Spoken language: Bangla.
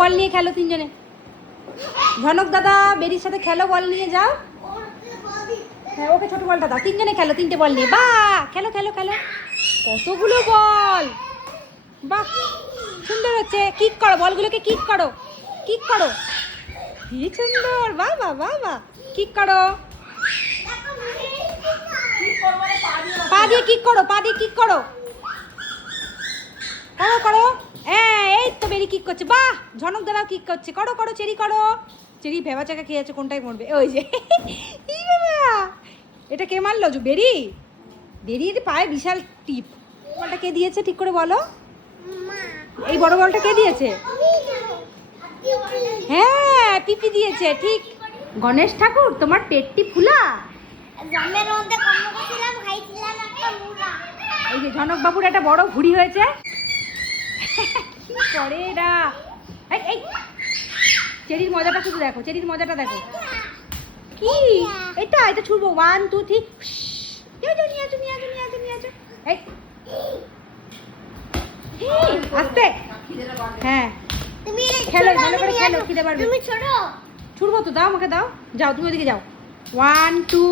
বল নিয়ে খেলো তিনজনে। ঝনক দাদা বেরির সাথে খেলো, বল নিয়ে যাও। হ্যাঁ ওকে ছোট বলটা দাও, তিনজনে খেলো 3টে বল নিয়ে। বাহ খেলো খেলো খেলো, কতগুলো বল, বাহ সুন্দর হচ্ছে। কিক করো, বলগুলোকে কিক করো, কিক করো, কি সুন্দর, বাহ বাহ বাহ বাহ, কিক করো, পা দিয়ে কিক করো, পা দিয়ে কিক করো, করো করো। হ্যাঁ এই তো বেরি কিক করছে, বাহ ঝনক দাদাও কিক করছে, করো করো, চেরি করো। চেরি ভেবা চাকা খেয়ে আছে, কোনটাই মরবে, ওই যে এই বাবা, এটা কে মারলো? যে বেরি, বেরি পায়ে বিশাল টিপ। বলটা কে দিয়েছে ঠিক করে বলো? এই বড় বলটা কে দিয়েছে? হ্যাঁ পিপি দিয়েছে, ঠিক। গণেশ ঠাকুর তোমার পেটটি ফুলা। এই যে ঝনক বাবুর একটা বড় ঘুড়ি হয়েছে। কি করে এরা? এই এই চেরির মজাটা শুধু দেখো, চেরির মজাটা দেখো। কি এটা? এটা ছুড়বো, 1 2 3, নিয়ে আসো নিয়ে আসো নিয়ে আসো নিয়ে আসো। এই আস্তে, হ্যাঁ খেলো ভালো করে খেলো, খিদে পারবে। ছুড়বো তো, দাও আমাকে দাও, যাও তুমি ওদিকে যাও। 1 2